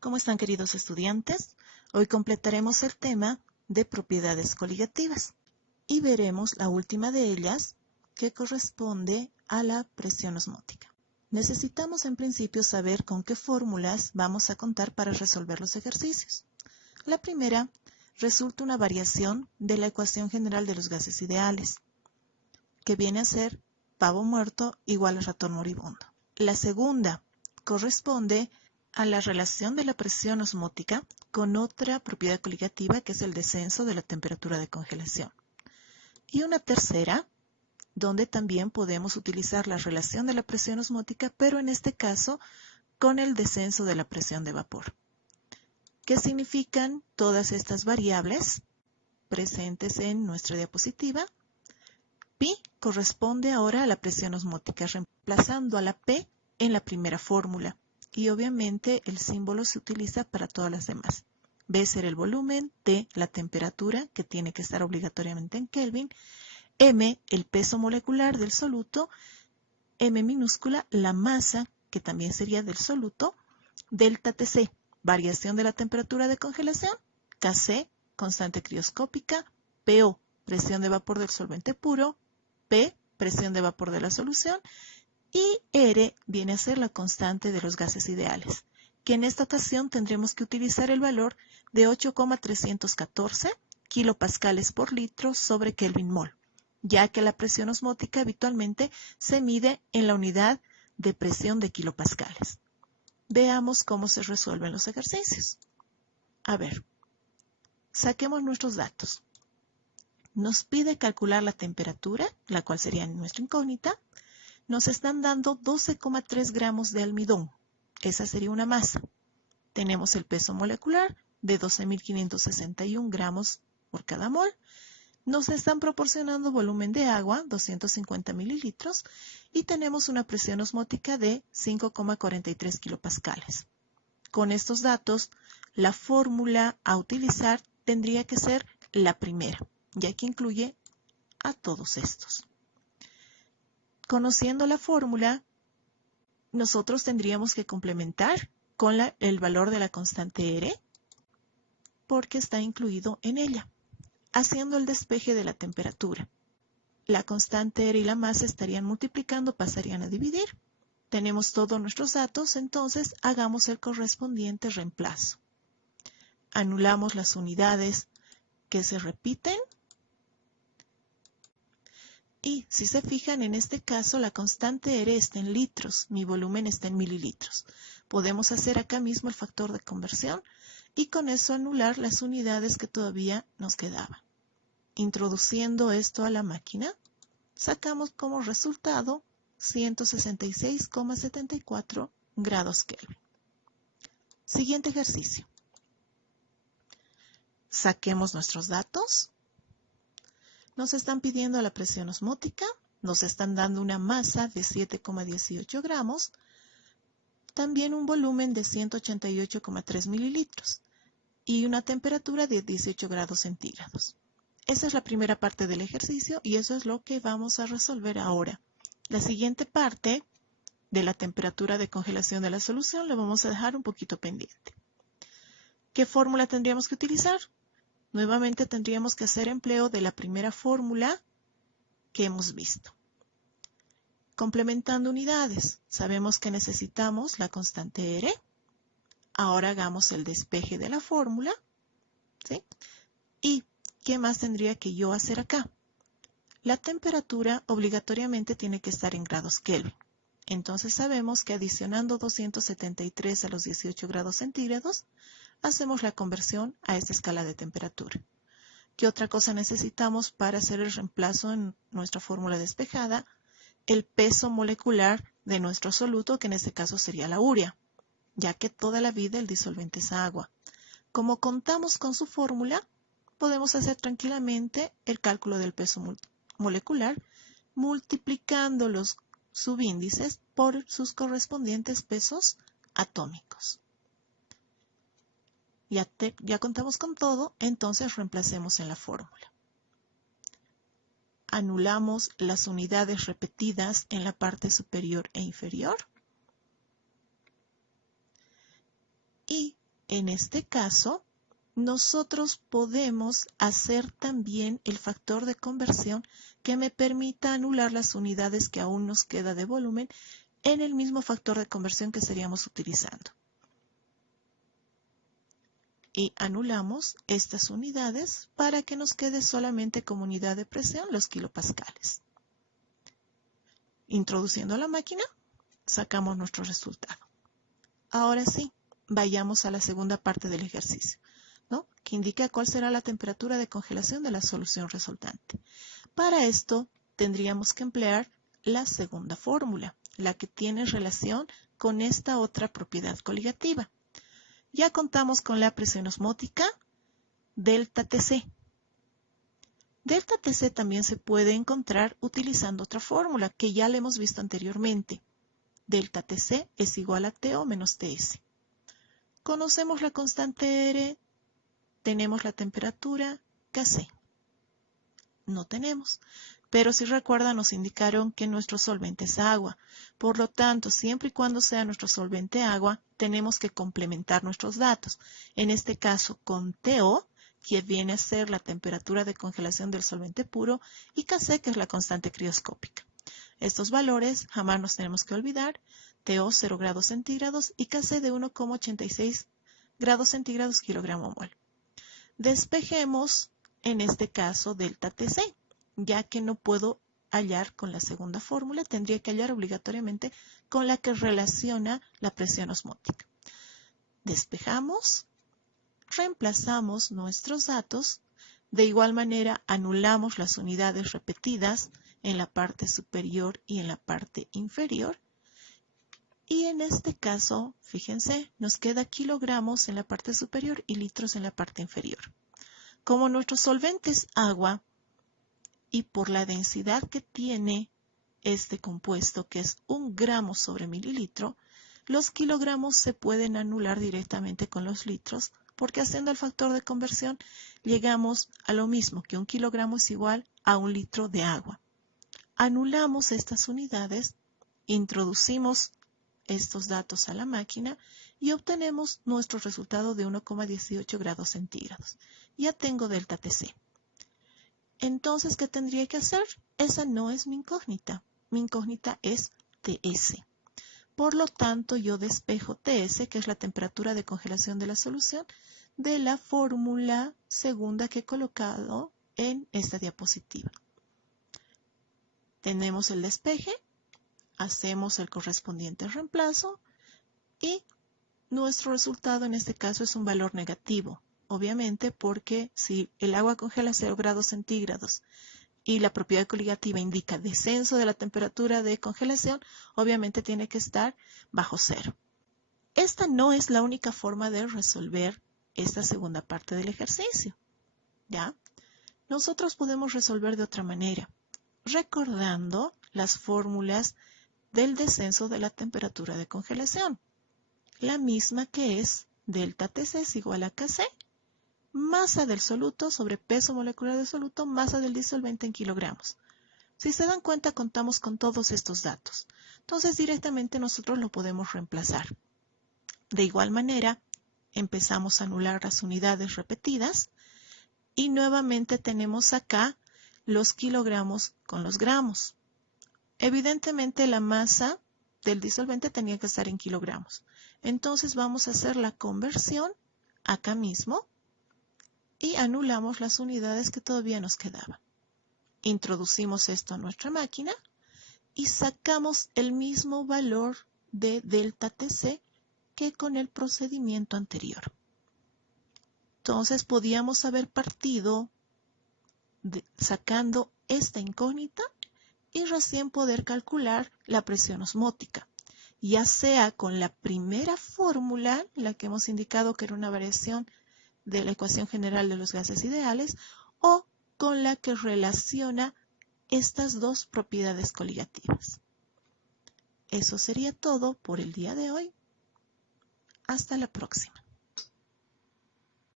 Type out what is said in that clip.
¿Cómo están, queridos estudiantes? Hoy completaremos el tema de propiedades coligativas y veremos la última de ellas, que corresponde a la presión osmótica. Necesitamos en principio saber con qué fórmulas vamos a contar para resolver los ejercicios. La primera resulta una variación de la ecuación general de los gases ideales, que viene a ser pavo muerto igual a ratón moribundo. La segunda corresponde a la relación de la presión osmótica con otra propiedad coligativa, que es el descenso de la temperatura de congelación. Y una tercera, donde también podemos utilizar la relación de la presión osmótica, pero en este caso con el descenso de la presión de vapor. ¿Qué significan todas estas variables presentes en nuestra diapositiva? Pi corresponde ahora a la presión osmótica, reemplazando a la P en la primera fórmula. Y obviamente el símbolo se utiliza para todas las demás. B será el volumen, T la temperatura, que tiene que estar obligatoriamente en Kelvin, M el peso molecular del soluto, M minúscula la masa, que también sería del soluto, delta Tc, variación de la temperatura de congelación, Kc, constante crioscópica, PO, presión de vapor del solvente puro, P, presión de vapor de la solución, y R viene a ser la constante de los gases ideales, que en esta ocasión tendremos que utilizar el valor de 8,314 kilopascales por litro sobre Kelvin mol, ya que la presión osmótica habitualmente se mide en la unidad de presión de kilopascales. Veamos cómo se resuelven los ejercicios. A ver, saquemos nuestros datos. Nos pide calcular la temperatura, la cual sería nuestra incógnita. Nos están dando 12,3 gramos de almidón. Esa sería una masa. Tenemos el peso molecular de 12.561 gramos por cada mol. Nos están proporcionando volumen de agua, 250 mililitros, y tenemos una presión osmótica de 5,43 kilopascales. Con estos datos, la fórmula a utilizar tendría que ser la primera, ya que incluye a todos estos. Conociendo la fórmula, nosotros tendríamos que complementar con el valor de la constante R, porque está incluido en ella, haciendo el despeje de la temperatura. La constante R y la masa estarían multiplicando, pasarían a dividir. Tenemos todos nuestros datos, entonces hagamos el correspondiente reemplazo. Anulamos las unidades que se repiten. Y si se fijan, en este caso la constante R está en litros, mi volumen está en mililitros. Podemos hacer acá mismo el factor de conversión y con eso anular las unidades que todavía nos quedaban. Introduciendo esto a la máquina, sacamos como resultado 166,74 grados Kelvin. Siguiente ejercicio. Saquemos nuestros datos. Nos están pidiendo la presión osmótica, nos están dando una masa de 7,18 gramos, también un volumen de 188,3 mililitros y una temperatura de 18 grados centígrados. Esa es la primera parte del ejercicio y eso es lo que vamos a resolver ahora. La siguiente parte de la temperatura de congelación de la solución la vamos a dejar un poquito pendiente. ¿Qué fórmula tendríamos que utilizar? Nuevamente tendríamos que hacer empleo de la primera fórmula que hemos visto. Complementando unidades, sabemos que necesitamos la constante R. Ahora hagamos el despeje de la fórmula, ¿sí? ¿Y qué más tendría que yo hacer acá? La temperatura obligatoriamente tiene que estar en grados Kelvin. Entonces sabemos que adicionando 273 a los 18 grados centígrados, hacemos la conversión a esta escala de temperatura. ¿Qué otra cosa necesitamos para hacer el reemplazo en nuestra fórmula despejada? El peso molecular de nuestro soluto, que en este caso sería la urea, ya que toda la vida el disolvente es agua. Como contamos con su fórmula, podemos hacer tranquilamente el cálculo del peso molecular multiplicando los subíndices por sus correspondientes pesos atómicos. Ya contamos con todo, entonces reemplacemos en la fórmula. Anulamos las unidades repetidas en la parte superior e inferior. Y en este caso, nosotros podemos hacer también el factor de conversión que me permita anular las unidades que aún nos queda de volumen en el mismo factor de conversión que estaríamos utilizando. Y anulamos estas unidades para que nos quede solamente como unidad de presión los kilopascales. Introduciendo la máquina, sacamos nuestro resultado. Ahora sí, vayamos a la segunda parte del ejercicio, ¿no? Que indica cuál será la temperatura de congelación de la solución resultante. Para esto, tendríamos que emplear la segunda fórmula, la que tiene relación con esta otra propiedad coligativa. Ya contamos con la presión osmótica delta Tc. Delta Tc también se puede encontrar utilizando otra fórmula que ya la hemos visto anteriormente. Delta Tc es igual a TO menos Ts. Conocemos la constante R, tenemos la temperatura Kc. No tenemos, pero si recuerdan nos indicaron que nuestro solvente es agua. Por lo tanto, siempre y cuando sea nuestro solvente agua, tenemos que complementar nuestros datos. En este caso con TO, que viene a ser la temperatura de congelación del solvente puro, y Kc, que es la constante crioscópica. Estos valores jamás nos tenemos que olvidar. TO 0 grados centígrados y Kc de 1,86 grados centígrados kilogramo mol. Despejemos en este caso delta Tc, ya que no puedo hallar con la segunda fórmula, tendría que hallar obligatoriamente con la que relaciona la presión osmótica. Despejamos, reemplazamos nuestros datos, de igual manera anulamos las unidades repetidas en la parte superior y en la parte inferior. Y en este caso, fíjense, nos queda kilogramos en la parte superior y litros en la parte inferior. Como nuestro solvente es agua y por la densidad que tiene este compuesto, que es 1 gramo sobre mililitro, los kilogramos se pueden anular directamente con los litros, porque haciendo el factor de conversión llegamos a lo mismo, que 1 kilogramo es igual a 1 litro de agua. Anulamos estas unidades, introducimos estos datos a la máquina y obtenemos nuestro resultado de 1,18 grados centígrados. Ya tengo delta Tc. Entonces, ¿qué tendría que hacer? Esa no es mi incógnita. Mi incógnita es Ts. Por lo tanto, yo despejo Ts, que es la temperatura de congelación de la solución, de la fórmula segunda que he colocado en esta diapositiva. Tenemos el despeje. Hacemos el correspondiente reemplazo y nuestro resultado en este caso es un valor negativo. Obviamente porque si el agua congela a 0 grados centígrados y la propiedad coligativa indica descenso de la temperatura de congelación, obviamente tiene que estar bajo cero. Esta no es la única forma de resolver esta segunda parte del ejercicio, ¿ya? Nosotros podemos resolver de otra manera, recordando las fórmulas del descenso de la temperatura de congelación. La misma que es delta Tc es igual a Kc, masa del soluto sobre peso molecular del soluto, masa del disolvente en kilogramos. Si se dan cuenta, contamos con todos estos datos. Entonces, directamente nosotros lo podemos reemplazar. De igual manera, empezamos a anular las unidades repetidas y nuevamente tenemos acá los kilogramos con los gramos. Evidentemente la masa del disolvente tenía que estar en kilogramos. Entonces vamos a hacer la conversión acá mismo y anulamos las unidades que todavía nos quedaban. Introducimos esto a nuestra máquina y sacamos el mismo valor de delta Tc que con el procedimiento anterior. Entonces podíamos haber partido sacando esta incógnita y recién poder calcular la presión osmótica, ya sea con la primera fórmula, la que hemos indicado que era una variación de la ecuación general de los gases ideales, o con la que relaciona estas dos propiedades coligativas. Eso sería todo por el día de hoy. Hasta la próxima.